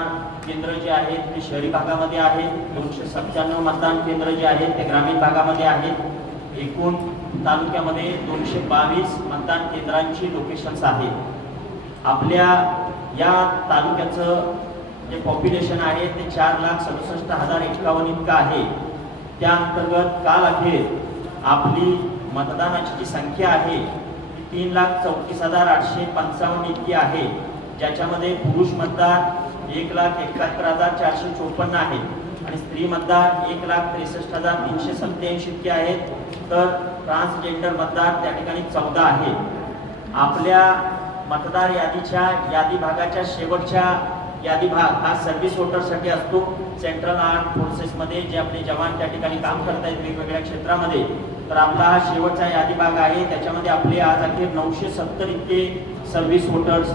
केंद्र जे आहेत ते शहरी भागामध्ये आहेत दोनशे सत्त्याण्णव मतदान केंद्र जे आहेत ते ग्रामीण भागामध्ये आहेत. एकूण तालुक्यामध्ये दोनशे बावीस मतदान केंद्रांची लोकेशन्स आहेत. आपल्या या तालुक्याचं जे पॉप्युलेशन आहे ते चार लाख सदुसष्ट हजार एकावन्न इतकं आहे. त्या अंतर्गत काल अखेर आपली मतदानाची जी संख्या आहे ती तीन लाख चौतीस हजार आठशे पंचावन्न इतकी आहे. ज्याच्यामध्ये पुरुष मतदार एक लाख एकाहत्तर हजार चारशे चोपन्न आहे. आणि स्त्री मतदार एक लाख त्रेसष्ट हजार तीनशे सत्याऐंशी इतके आहेत. तर ट्रान्सजेंडर मतदार त्या ठिकाणी चौदा आहे. आपल्या मतदार यादीच्या यादी भागाच्या शेवटच्या यादी भाग हा सर्व्हिस वोटरसाठी असतो. सेंट्रल आर्म फोर्सेसमध्ये जे आपले जवान त्या ठिकाणी काम करत आहेत वेगवेगळ्या क्षेत्रामध्ये. तर आपला हा शेवटचा यादी भाग आहे. त्याच्यामध्ये आपले आज अखेर नऊशे सत्तर इतके सर्व्हिस वोटर्स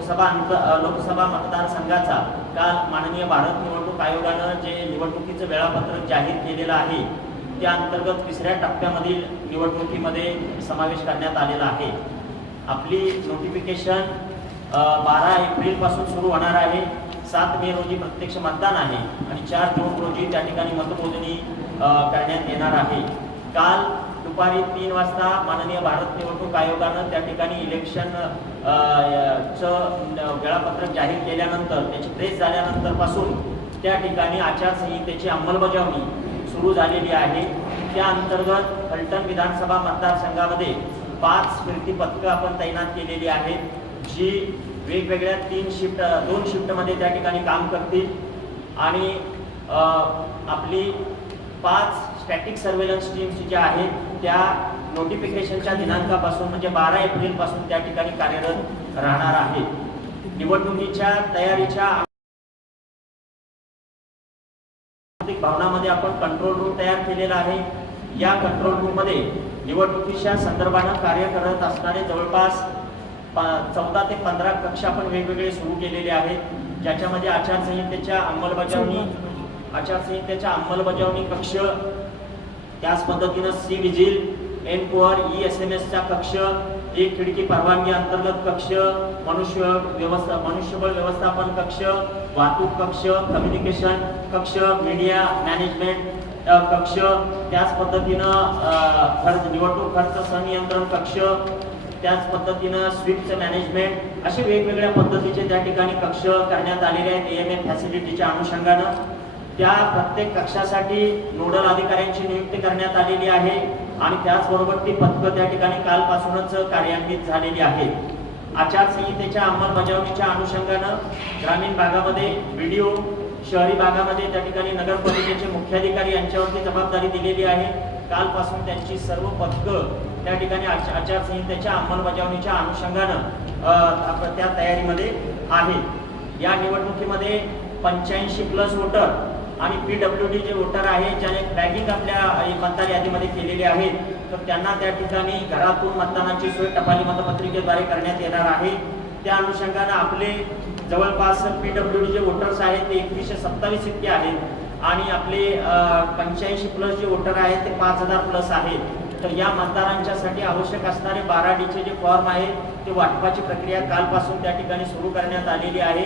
लोकसभा अंत लोकसभा मतदारसंघाचा काल माननीय भारत निवडणूक आयोगानं जे निवडणुकीचं वेळापत्रक जाहीर केलेलं आहे त्या अंतर्गत तिसऱ्या टप्प्यामधील निवडणुकीमध्ये समावेश करण्यात आलेला आहे. आपली नोटिफिकेशन बारा एप्रिलपासून सुरू होणार आहे. सात मे रोजी प्रत्यक्ष मतदान आहे आणि चार जून रोजी त्या ठिकाणी मतमोजणी करण्यात येणार आहे. काल दुपारी तीन वाजता माननीय भारत निवडणूक आयोगानं त्या ठिकाणी इलेक्शन चं वेळापत्रक जाहीर केल्यानंतर त्याची प्रेस झाल्यानंतरपासून त्या ठिकाणी आचारसंहितेची अंमलबजावणी सुरू झालेली आहे. त्या अंतर्गत फलटण विधानसभा मतदारसंघामध्ये पाच फिरती पथकं आपण तैनात केलेली आहेत जी वेगवेगळ्या तीन शिफ्ट दोन शिफ्टमध्ये त्या ठिकाणी काम करतील. आणि आपली पाच स्टॅटिक सर्वेलन्स टीम्स ज्या आहेत त्या नोटिफिकेशनच्या दिनांकापासून म्हणजे बारा एप्रिलपासून त्या ठिकाणी कार्यरत राहणार आहे. निवडणुकीच्या तयारीच्या भावनामध्ये आपण कंट्रोल रूम तयार केलेला आहे. या कंट्रोल रूममध्ये निवडणुकीच्या संदर्भानं कार्य करत असणारे जवळपास चौदा ते पंधरा कक्ष आपण वेगवेगळे सुरू केलेले आहेत. ज्याच्यामध्ये आचारसंहितेच्या अंमलबजावणी आचारसंहितेच्या अंमलबजावणी कक्ष त्याच पद्धतीनं C vigil encore E S M एसचा कक्ष एक खिडकी परवानगी अंतर्गत कक्ष मनुष्य व्यवस्था मनुष्यबळ व्यवस्थापन कक्ष वाहतूक कक्ष कम्युनिकेशन कक्ष मीडिया मॅनेजमेंट कक्ष त्याच पद्धतीनं खर्च निवडणूक खर्च संनियंत्रण कक्ष त्याच पद्धतीनं स्वीपचं मॅनेजमेंट असे वेगवेगळ्या पद्धतीचे त्या ठिकाणी कक्ष करण्यात आलेले आहेत. एम ए फॅसिलिटीच्या अनुषंगानं. त्या प्रत्येक कक्षासाठी नोडल अधिकाऱ्यांची नियुक्ती करण्यात आलेली आहे आणि त्याचबरोबर ती पथकं त्या ठिकाणी कालपासूनच कार्यान्वित झालेली आहेत. आचारसंहितेच्या अंमलबजावणीच्या अनुषंगानं ग्रामीण भागामध्ये व्हिडिओ शहरी भागामध्ये त्या ठिकाणी नगरपालिकेचे मुख्याधिकारी यांच्यावरती जबाबदारी दिलेली आहे. कालपासून त्यांची सर्व पथकं त्या ठिकाणी आचारसंहितेच्या अंमलबजावणीच्या अनुषंगानं त्या तयारीमध्ये आहेत. या निवडणुकीमध्ये पंच्याऐंशी प्लस वोटर आणि पी डब्ल्यू डी जे वोटर आहे ज्याने बॅगिंग आपल्या मतदार यादीमध्ये केलेले आहेत तर त्यांना त्या ठिकाणी घरातून मतदानाची सोय टपाली मतपत्रिकेद्वारे करण्यात येणार आहे. त्या अनुषंगानं आपले जवळपास P W D J voters आहेत ते एकवीसशे सत्तावीस इतके आहेत. आणि आपले पंच्याऐंशी प्लस जे वोटर आहेत ते पाच हजार प्लस आहेत. तर या मतदारांच्यासाठी आवश्यक असणारे बारा डीचे जे फॉर्म आहेत ते वाटपाची प्रक्रिया कालपासून त्या ठिकाणी सुरू करण्यात आलेली आहे.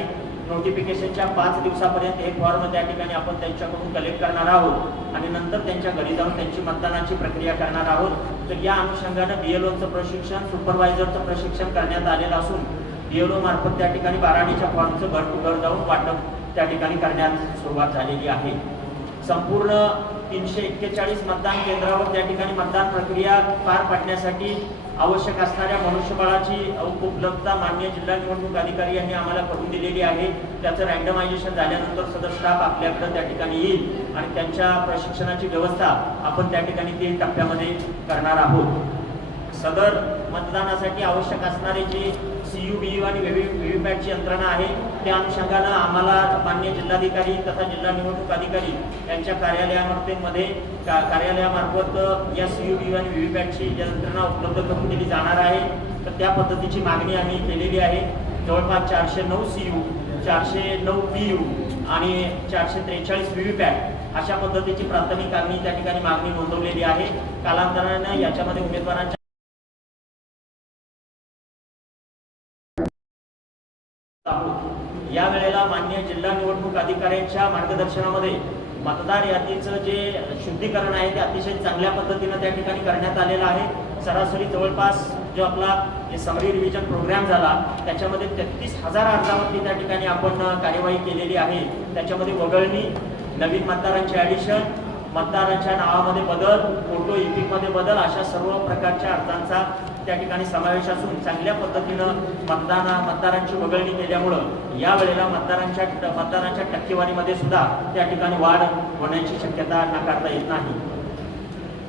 नोटिफिकेशनच्या पाच दिवसापर्यंत हे फॉर्म त्या ठिकाणी आपण त्यांच्याकडून कलेक्ट करणार आहोत. आणि नंतर त्यांच्या घरी जाऊन त्यांची मतदानाची प्रक्रिया करणार आहोत. तर या अनुषंगानं बीएलओचं प्रशिक्षण सुपरवायझरचं प्रशिक्षण करण्यात आलेलं असून बीएलओ मार्फत त्या ठिकाणी बाराणीच्या फॉर्मचं घर टू घर जाऊन वाटप त्या ठिकाणी करण्यास सुरुवात झालेली आहे. संपूर्ण तीनशे एक्केचाळीस मतदान केंद्रावर त्या ठिकाणी मतदान प्रक्रिया पार पाडण्यासाठी आवश्यक असणाऱ्या मनुष्यबळाची उपलब्धता मान्य जिल्हा निवडणूक अधिकारी यांनी आम्हाला करून दिलेली आहे. त्याचं रँडमायझेशन झाल्यानंतर सदर स्टाफ आपल्याकडे त्या ठिकाणी येईल आणि त्यांच्या प्रशिक्षणाची व्यवस्था आपण त्या ठिकाणी तीन टप्प्यामध्ये करणार आहोत. सदर मतदानासाठी आवश्यक असणारे जे सी यू बी यू आणि व्हीव्हीपॅटची यंत्रणा आहे त्या अनुषंगानं आम्हाला मान्य जिल्हाधिकारी तथा जिल्हा निवडणूक अधिकारी यांच्या कार्यालयामध्ये का कार्यालयामार्फत या C U B U V यंत्रणा उपलब्ध करून दिली जाणार आहे. तर त्या पद्धतीची मागणी आम्ही केलेली आहे. जवळपास चारशे नऊ सी यू चारशे नऊ पी यू आणि चारशे त्रेचाळीस व्हीव्हीपॅट अशा पद्धतीची प्राथमिक आम्ही त्या ठिकाणी मागणी नोंदवलेली आहे. कालांतरानं याच्यामध्ये उमेदवारांच्या या मान्य जिल्हा निवडणूक अधिकाऱ्यांच्या मार्गदर्शनामध्ये मतदार यादीचं जे शुद्धीकरण आहे ते अतिशय चांगल्या पद्धतीनं त्या ठिकाणी करण्यात आलेलं आहे. सरासरी जवळपास जो आपला जे समरी रिव्हिजन प्रोग्राम झाला त्याच्यामध्ये तेहतीस हजार अर्जावरती त्या ठिकाणी आपण कार्यवाही केलेली आहे. त्याच्यामध्ये वगळणी नवीन मतदारांचे ॲडिशन मतदारांच्या नावामध्ये बदल फोटो इपिकमध्ये बदल अशा सर्व प्रकारच्या अर्जांचा त्या ठिकाणी समावेश असून चांगल्या पद्धतीनं मतदाना मतदारांची वगळणी केल्यामुळं या वेळेला मतदारांच्या मतदानाच्या टक्केवारीमध्ये सुद्धा त्या ठिकाणी वाढ होण्याची शक्यता नाकारता येत नाही.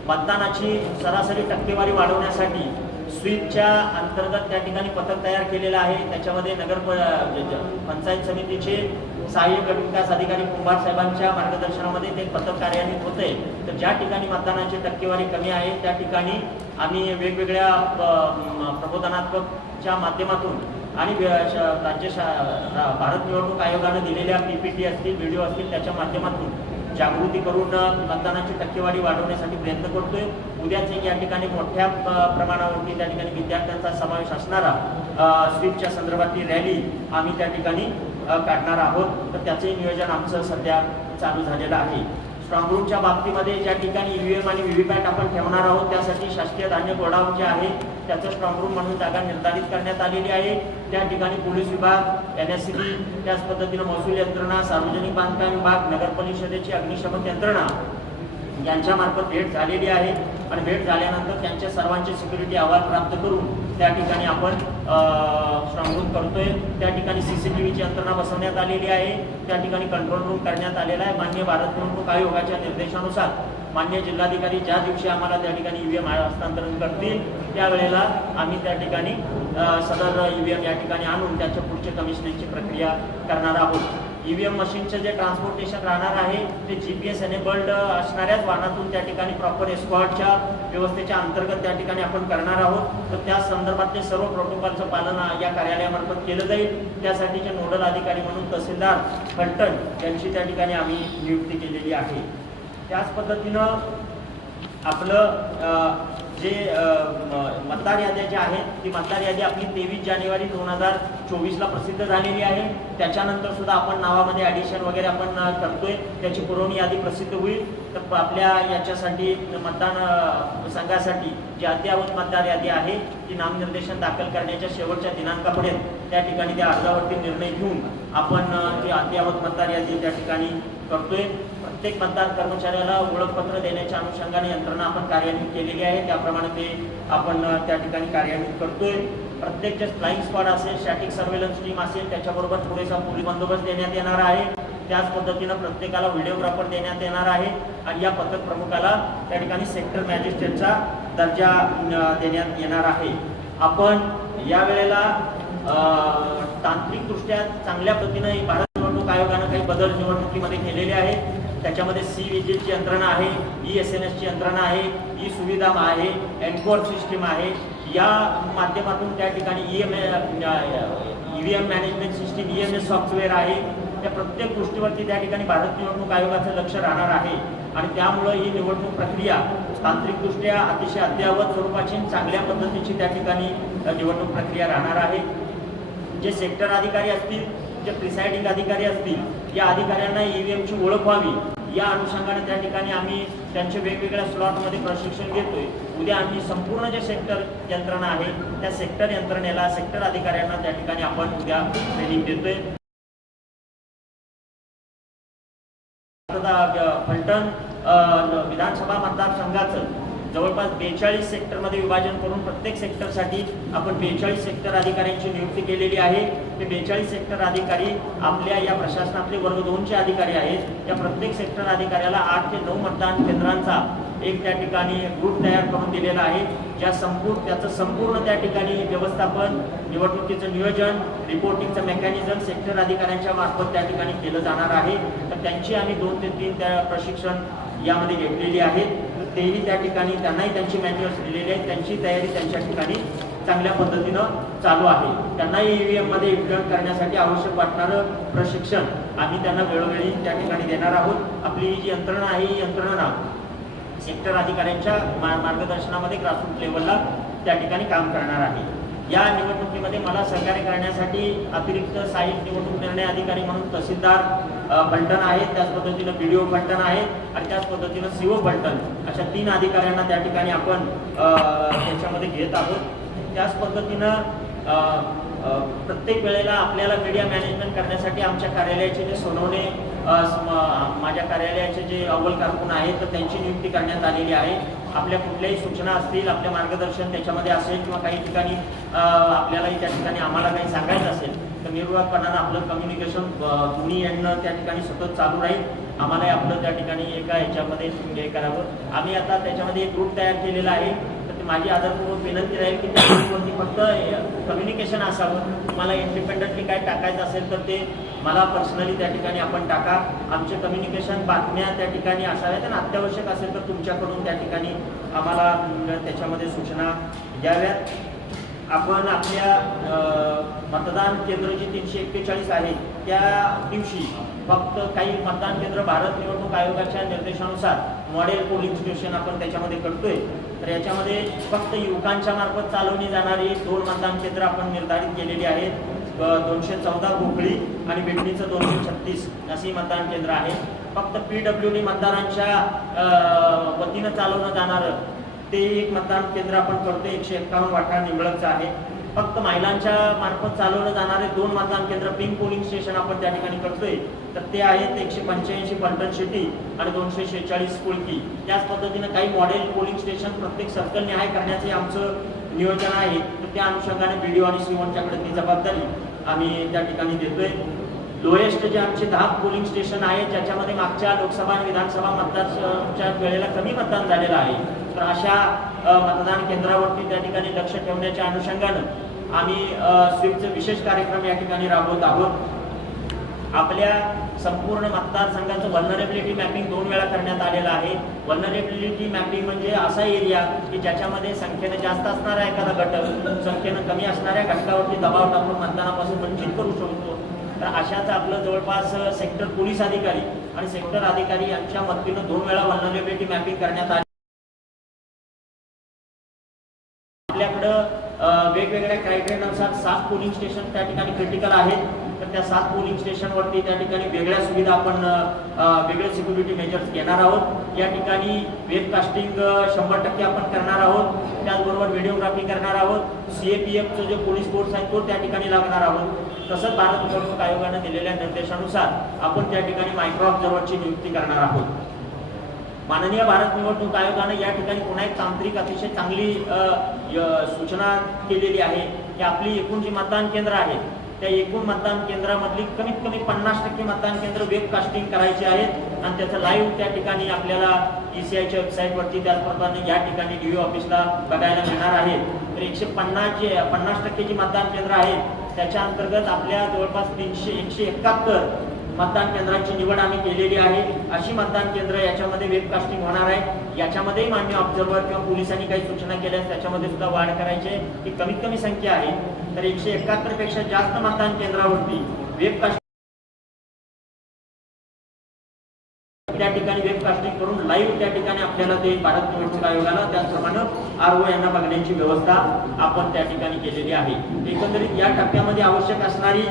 मतदानाची सरासरी टक्केवारी वाढवण्यासाठी स्वीपच्या अंतर्गत त्या ठिकाणी पथक तयार केलेलं आहे. त्याच्यामध्ये नगर म्हणजे पंचायत समितीचे सहाय्यक गट विकास अधिकारी कुंभार साहेबांच्या मार्गदर्शनामध्ये ते पथक कार्यान्वित होते तर ज्या ठिकाणी मतदानाची टक्केवारी कमी आहे त्या ठिकाणी आम्ही वेगवेगळ्या प- प्रबोधनात्मकच्या माध्यमातून आणि व्य- श- राज्य शा भारत निवडणूक आयोगानं दिलेल्या पीपीटी असतील व्हिडिओ असतील त्याच्या माध्यमातून जागृती करून मतदानाची टक्केवारी वाढवण्यासाठी प्रयत्न करतोय. उद्याच एक या ठिकाणी मोठ्या प्रमाणावरती त्या ठिकाणी विद्यार्थ्यांचा समावेश असणारा स्वीपच्या संदर्भातली रॅली आम्ही त्या ठिकाणी काढणार आहोत. तर त्याचंही नियोजन आमचं सध्या चालू झालेलं आहे. स्ट्रॉंग बाबतीमध्ये ज्या ठिकाणी ईव्हीएम आणि व्हीव्हीपॅट आपण ठेवणार आहोत त्यासाठी शासकीय धान्य गोडाऊन जे आहे त्याचं स्ट्रॉंग रूम म्हणून जागा निर्धारित करण्यात आलेली आहे. त्या ठिकाणी पोलीस विभाग एन एस सी बी त्याच पद्धतीनं महसूल यंत्रणा सार्वजनिक बांधकाम विभाग नगर परिषदेची अग्निशमन यंत्रणा यांच्यामार्फत भेट झालेली आहे. आणि भेट झाल्यानंतर त्यांच्या सर्वांचे सिक्युरिटी अहवाल प्राप्त करून त्या ठिकाणी आपण स्ट्रॉंग करतोय. त्या ठिकाणी सीसीटीव्हीची यंत्रणा बसवण्यात आलेली आहे. त्या ठिकाणी कंट्रोल रूम करण्यात आलेला आहे. मान्य भारत निवडणूक आयोगाच्या निर्देशानुसार मान्य जिल्हाधिकारी ज्या दिवशी आम्हाला त्या ठिकाणी ईव्हीएम हस्तांतरण करतील त्यावेळेला आम्ही त्या ठिकाणी सदर ईव्हीएम या ठिकाणी आणून त्याच्या पुढचे कमिशनिंगची प्रक्रिया करणार आहोत. ईव्हीएम मशीनचं जे ट्रान्सपोर्टेशन राहणार आहे ते जी पी एस एनेबल्ड असणाऱ्याच वाहनातून त्या ठिकाणी प्रॉपर एस्कॉटच्या व्यवस्थेच्या अंतर्गत त्या ठिकाणी आपण करणार आहोत. तर त्या संदर्भातले सर्व प्रोटोकॉलचं पालन या कार्यालयामार्फत केलं जाईल. त्यासाठीचे नोडल अधिकारी म्हणून तहसीलदार फलटण यांची त्या ठिकाणी आम्ही नियुक्ती केलेली आहे. त्याच पद्धतीनं आपलं जे मतदार याद्या ज्या आहेत ती मतदार यादी आपली तेवीस जानेवारी दोन हजार चोवीसला प्रसिद्ध झालेली आहे. त्याच्यानंतर सुद्धा आपण नावामध्ये ॲडिशन वगैरे आपण करतोय. त्याची पुरवणी यादी प्रसिद्ध होईल. तर आपल्या याच्यासाठी मतदान संघासाठी जी अद्ययावत मतदार यादी आहे ती नामनिर्देशन दाखल करण्याच्या शेवटच्या दिनांकापर्यंत त्या ठिकाणी त्या अर्जावरती निर्णय घेऊन आपण ती अद्ययावत मतदार यादी त्या ठिकाणी करतोय. प्रत्येक मतदार कर्मचाऱ्याला ओळखपत्र देण्याच्या अनुषंगाने यंत्रणा आपण कार्यान्वित केलेली आहे. त्याप्रमाणे ते आपण त्या ठिकाणी कार्यान्वित करतोय. प्रत्येक जे फ्लाईंग स्क्वॉड असेल स्टॅटिक सर्वेलन्स टीम असेल त्याच्याबरोबर पुरेसा पोलीस बंदोबस्त देण्यात येणार आहे. त्याच पद्धतीनं प्रत्येकाला व्हिडिओग्राफर देण्यात येणार आहे आणि या पथक प्रमुखाला त्या ठिकाणी सेक्टर मॅजिस्ट्रेटचा दर्जा देण्यात येणार आहे. आपण यावेळेला तांत्रिकदृष्ट्या चांगल्या पद्धतीनं भारत निवडणूक आयोगानं काही बदल निवडणुकीमध्ये केलेले आहेत. त्याच्यामध्ये सी विजिटची यंत्रणा आहे ई एस एन एसची यंत्रणा आहे ई सुविधा आहे एनकोर सिस्टीम आहे. या माध्यमातून त्या ठिकाणी E M E V M management system E M S software आहे. त्या प्रत्येक गोष्टीवरती त्या ठिकाणी भारत निवडणूक आयोगाचं लक्ष राहणार आहे. आणि त्यामुळं ही निवडणूक प्रक्रिया तांत्रिकदृष्ट्या अतिशय अद्ययावत स्वरूपाची चांगल्या पद्धतीची त्या ठिकाणी निवडणूक प्रक्रिया राहणार आहे. जे सेक्टर अधिकारी असतील जे प्रिसाइडिंग अधिकारी असतील या अधिकाऱ्यांना ई व्ही एमची ओळख व्हावी. या अनुषंगाने त्या ठिकाणी आम्ही त्यांचे वेगवेगळ्या स्लॉटमध्ये प्रशिक्षण घेतोय. उद्या आम्ही संपूर्ण जे सेक्टर यंत्रणा आहे त्या सेक्टर यंत्रणेला सेक्टर अधिकाऱ्यांना त्या ठिकाणी आपण उद्या ट्रेनिंग देतोय. फलटण विधानसभा मतदारसंघाचं जवळपास बेचाळीस सेक्टरमध्ये विभाजन करून प्रत्येक सेक्टरसाठी आपण बेचाळीस सेक्टर अधिकाऱ्यांची नियुक्ती केलेली आहे. ते बेचाळीस सेक्टर अधिकारी आपल्या या प्रशासनातले वर्ग दोनचे अधिकारी आहेत. या प्रत्येक सेक्टर अधिकाऱ्याला आठ ते नऊ मतदान केंद्रांचा एक त्या ठिकाणी ग्रुप तयार करून दिलेला आहे. ज्या संपूर्ण त्याचं संपूर्ण त्या ठिकाणी व्यवस्थापन निवडणुकीचं नियोजन रिपोर्टिंगचं मेकॅनिझम सेक्टर अधिकाऱ्यांच्या मार्फत त्या ठिकाणी केलं जाणार आहे. तर त्यांची आम्ही दोन ते तीन त्या प्रशिक्षण यामध्ये घेतलेली आहेत. तेही त्या ठिकाणी त्यांनाही त्यांची मॅन्युअल्स दिलेली आहेत. त्यांची तयारी त्यांच्या ठिकाणी चांगल्या पद्धतीनं चालू आहे. त्यांनाही ईव्हीएममध्ये इम्प्लिमेंट करण्यासाठी आवश्यक वाटणारं प्रशिक्षण आम्ही त्यांना वेळोवेळी त्या ठिकाणी देणार आहोत. आपली ही जी यंत्रणा आहे ही यंत्रणा सेक्टर अधिकाऱ्यांच्या मा- मार्गदर्शनामध्ये ग्रासरूट लेवलला त्या ठिकाणी काम करणार आहे. या निवडणुकीमध्ये मला सहकार्य करण्यासाठी अतिरिक्त साहित्य निवडणूक निर्णय अधिकारी म्हणून तहसीलदार फलटण आहेत त्याच पद्धतीनं बी डी ओ फलटण आहेत आणि त्याच पद्धतीनं सी ओ फलटण अशा तीन अधिकाऱ्यांना त्या ठिकाणी आपण त्याच्यामध्ये घेत आहोत. त्याच पद्धतीनं प्रत्येक वेळेला आपल्याला मीडिया मॅनेजमेंट करण्यासाठी आमच्या कार्यालयाचे जे सोनवणे माझ्या कार्यालयाचे जे अव्वल कारकून आहेत तर त्यांची नियुक्ती करण्यात आलेली आहे. आपल्या कुठल्याही सूचना असतील आपल्या मार्गदर्शन त्याच्यामध्ये असेल किंवा काही ठिकाणी आपल्यालाही त्या ठिकाणी आम्हाला काही सांगायचं असेल तर निर्वाहपणानं आपलं कम्युनिकेशन दोन्ही यांना त्या ठिकाणी सतत चालू राहील आम्हालाही आपलं त्या ठिकाणी एका ह्याच्यामध्ये हे करावं. आम्ही आता त्याच्यामध्ये एक ग्रुप तयार केलेला आहे. तर ते माझी आदरपूर्वक विनंती राहील की त्या ग्रुपवरती फक्त कम्युनिकेशन असावं. तुम्हाला इंडिपेंडंटली काय टाकायचं असेल तर ते मला पर्सनली त्या ठिकाणी आपण टाका. आमचे कम्युनिकेशन बातम्या त्या ठिकाणी असाव्यात आणि अत्यावश्यक असेल तर तुमच्याकडून त्या ठिकाणी आम्हाला त्याच्यामध्ये सूचना द्याव्यात. आपण आपल्या मतदान केंद्र जी तीनशे एक्केचाळीस आहे त्या दिवशी फक्त काही मतदान केंद्र भारत निवडणूक आयोगाच्या निर्देशानुसार मॉडेल पोलिंग स्टेशन आपण त्याच्यामध्ये करतोय. तर याच्यामध्ये फक्त युवकांच्या मार्फत चालवली जाणारी दोन मतदान केंद्र आपण निर्धारित केलेली आहेत. दोनशे चौदा भोकळी आणि बेटणीचं दोनशे छत्तीस अशी मतदान केंद्र आहे. फक्त पी डब्ल्यू डी मतदारांच्या वतीनं चालवलं जाणारं ते एक मतदान केंद्र आपण करतो एकशे एक्कावन्न वाटा निंबळकचं आहे. फक्त महिलांच्या मार्फत चालवलं जाणारे दोन मतदान केंद्र पिंक पोलिंग स्टेशन आपण त्या ठिकाणी करतोय. तर ते आहेत एकशे पंच्याऐंशी पलटण सिटी आणि दोनशे शेहेचाळीस कुळकी. त्याच पद्धतीनं काही मॉडेल पोलिंग स्टेशन प्रत्येक सर्कल न्याय करण्याचे आमचं नियोजन आहे. तर त्या अनुषंगाने बी डी ओ आणि सीओनच्याकडे ती जबाबदारी आम्ही त्या ठिकाणी देतोय. लोएस्ट जे आमचे दहा पोलिंग स्टेशन आहे ज्याच्यामध्ये मागच्या लोकसभा आणि विधानसभा मतदारच्या वेळेला कमी मतदान झालेलं आहे. तर अशा मतदान केंद्रावरती त्या ठिकाणी लक्ष ठेवण्याच्या अनुषंगानं आम्ही अ, स्वीपचे विशेष कार्यक्रम या ठिकाणी राबवत आहोत. आपल्या संपूर्ण मतदारसंघाचं व्हलनरेबिलिटी मॅपिंग दोन वेळा करण्यात आलेलं आहे. व्हलनरेबिलिटी मॅपिंग म्हणजे असा एरिया की ज्याच्यामध्ये संख्येनं जास्त असणारा एखादा घटक संख्येनं कमी असणाऱ्या घटकावरती दबाव टाकून मतदानापासून वंचित करू शकतो. तर अशाच आपलं जवळपास सेक्टर पोलीस अधिकारी आणि सेक्टर अधिकारी यांच्या मदतीनं दोन वेळा व्हलनरेबिलिटी मॅपिंग करण्यात आली आपल्याकडं वेगवेगळ्या क्रायटेरियानुसार सात पोलिंग स्टेशन त्या ठिकाणी क्रिटिकल आहेत. तर त्या सात पोलिंग स्टेशनवरती त्या ठिकाणी वेगळ्या सुविधा आपण वेगळे सिक्युरिटी मेजर्स घेणार आहोत. या ठिकाणी वेबकास्टिंग शंभर टक्के आपण करणार आहोत. त्याचबरोबर व्हिडिओग्राफी करणार आहोत. सी ए पी एफचं जे पोलीस फोर्स आहे तो त्या ठिकाणी लागणार आहोत. तसंच भारत निवडणूक आयोगानं दिलेल्या निर्देशानुसार आपण त्या ठिकाणी मायक्रो ऑब्झर्वरची नियुक्ती करणार आहोत. माननीय भारत निवडणूक आयोगानं या ठिकाणी पुन्हा एक तांत्रिक अतिशय चांगली सूचना केलेली आहे. की आपली एकूण जी मतदान केंद्र आहेत त्या एकूण मतदान केंद्रामधली कमीत कमी पन्नास टक्के मतदान केंद्र वेबकास्टिंग करायचे आहेत आणि त्याचं लाईव्ह त्या ठिकाणी आपल्याला ईसीआयच्या वेबसाईटवरती त्याचप्रमाणे या ठिकाणी डी ऑफिसला बघायला मिळणार आहे. तर एकशे पन्नास जे पन्नास टक्के जी मतदान केंद्र आहेत त्याच्या अंतर्गत आपल्या जवळपास तीनशे एकशे एकाहत्तर मतदान केंद्राची निवड आम्ही केलेली आहे. अशी मतदान केंद्र याच्यामध्ये वेबकास्टिंग होणार आहे. याच्यामध्येही मान्य ऑब्झर्वर किंवा पोलिसांनी काही सूचना केल्यास त्याच्यामध्ये सुद्धा वाढ करायची आहे. ही कमीत कमी संख्या आहे. तर एकशे एकाहत्तरपेक्षा जास्त मतदान केंद्रावरती वेबकास्टिंग त्या ठिकाणी वेबकास्टिंग करून लाईव्ह त्या ठिकाणी आपल्याला ते भारत निवडणूक आयोगाला त्याचप्रमाणे आर ओ यांना बघण्याची व्यवस्था आपण त्या ठिकाणी केलेली आहे. एकंदरीत या टप्प्यामध्ये आवश्यक असणारी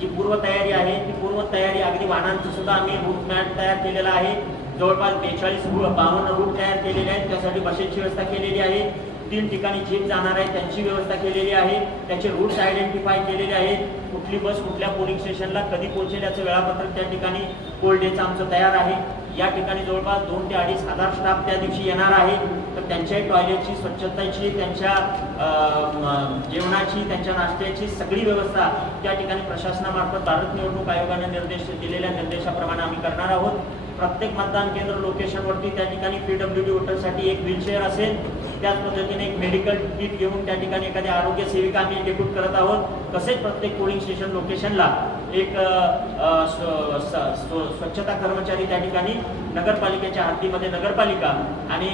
जी पूर्वतयारी आहे ती पूर्वतयारी अगदी वाहनांचं सुद्धा आम्ही रूट मॅप तयार केलेला आहे. जवळपास बेचाळीस बावन्न रूट तयार केलेले आहेत. त्यासाठी बसेसची व्यवस्था केलेली आहे. तीन ठिकाणी जीप जाणार आहे त्यांची व्यवस्था केलेली आहे. त्याचे रूट्स आयडेंटिफाय केलेले आहेत. कुठली बस कुठल्या पोलिंग स्टेशनला कधी पोहोचेल याचं वेळापत्रक त्या ठिकाणी कोल्ड डेचं आमचं तयार आहे. या ठिकाणी जवळपास दोन ते अडीच हजार स्टाफ त्या दिवशी येणार आहे. तर त्यांच्याही टॉयलेटची स्वच्छतेची त्यांच्या जेवणाची त्यांच्या नाश्त्याची सगळी व्यवस्था त्या ठिकाणी प्रशासनामार्फत भारत निवडणूक आयोगाने निर्देश दिलेल्या निर्देशाप्रमाणे आम्ही करणार आहोत. प्रत्येक मतदान केंद्र लोकेशनवरती त्या ठिकाणी पी डब्ल्यू डी वोटरसाठी एक व्हीलचेअर असेल. त्याच पद्धतीने एक मेडिकल किट घेऊन त्या ठिकाणी एखादी आरोग्य सेविका आम्ही डेप्यूट करत आहोत. तसेच प्रत्येक पोलिंग स्टेशन लोकेशनला एक स्व- स- स्व- स्वच्छता कर्मचारी त्या ठिकाणी नगरपालिकेच्या हद्दीमध्ये नगरपालिका आणि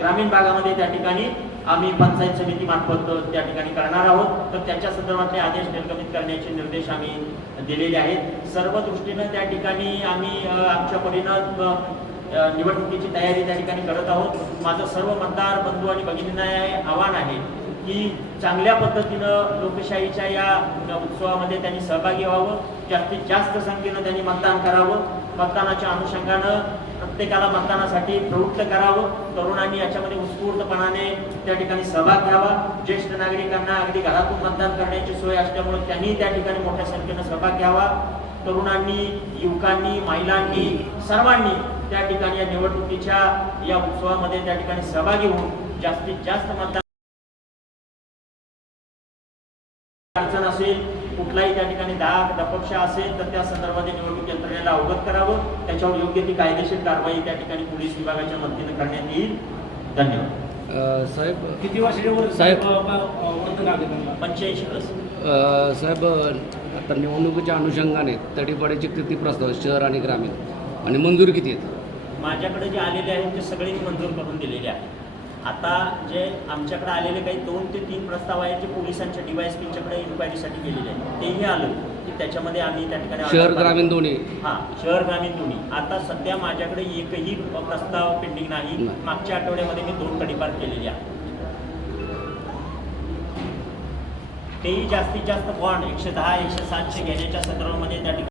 ग्रामीण भागामध्ये त्या ठिकाणी आम्ही पंचायत समितीमार्फत त्या ठिकाणी करणार आहोत. तर त्याच्या संदर्भातले आदेश निर्गमित करण्याचे निर्देश आम्ही दिलेले आहेत. सर्व दृष्टीनं त्या ठिकाणी आम्ही आमच्या परीनं निवडणुकीची तयारी त्या ठिकाणी करत आहोत. माझं सर्व मतदार बंधू आणि भगिनींना आव्हान आहे की चांगल्या पद्धतीनं लोकशाहीच्या या उत्सवामध्ये त्यांनी सहभागी व्हावं जास्तीत जास्त संख्येनं त्यांनी मतदान करावं. मतदानाच्या अनुषंगानं प्रत्येकाला मतदानासाठी प्रवृत्त करावं. तरुणांनी याच्यामध्ये उत्स्फूर्तपणाने त्या ठिकाणी सहभाग घ्यावा. ज्येष्ठ नागरिकांना अगदी घरातून मतदान करण्याची सोय असल्यामुळे त्यांनी त्या ठिकाणी मोठ्या संख्येनं सहभाग घ्यावा. तरुणांनी युवकांनी महिलांनी सर्वांनी त्या ठिकाणी या निवडणुकीच्या या उत्सवामध्ये त्या ठिकाणी सहभागी होऊन जास्तीत जास्त मतदान अडचण असेल कुठलाही त्या ठिकाणी दाग दपक्ष असेल तर त्या संदर्भात निवडणूक यंत्रणेला अवगत करावं. त्याच्यावर योग्य ती कायदेशीर कारवाई त्या ठिकाणी पोलीस विभागाच्या मदतीने करण्यात येईल. धन्यवाद. अ, साहेब किती वर्षाच्या वर साहेब. पंच्याऐंशी अ, साहेब आता निवडणुकीच्या अनुषंगाने तडीपाडीचे किती प्रस्ताव शहर आणि ग्रामीण? आणि मंजुरी किती आहेत? माझ्याकडे जे आलेले आहेत ते सगळे मंजूर करून दिलेले आहेत. आता जे आमच्याकडे आलेले काही दोन ते तीन प्रस्ताव आहेत जे पोलिसांच्या डीवायएसपीच्याकडे इन्क्वायरीसाठी गेलेले आहेत. तेही आलं की त्याच्यामध्ये आम्ही त्या ठिकाणी शहर ग्रामीण दोन्ही. हा शहर ग्रामीण दोन्ही. आता सध्या माझ्याकडे एकही प्रस्ताव पेंडिंग नाही. मागच्या आठवड्यामध्ये मी दोन तडीपार केलेली आहे. तेही जास्तीत जास्त बॉन्ड एकशे दहा एकशे सातशे घेण्याच्या संदर्भामध्ये त्या ठिकाणी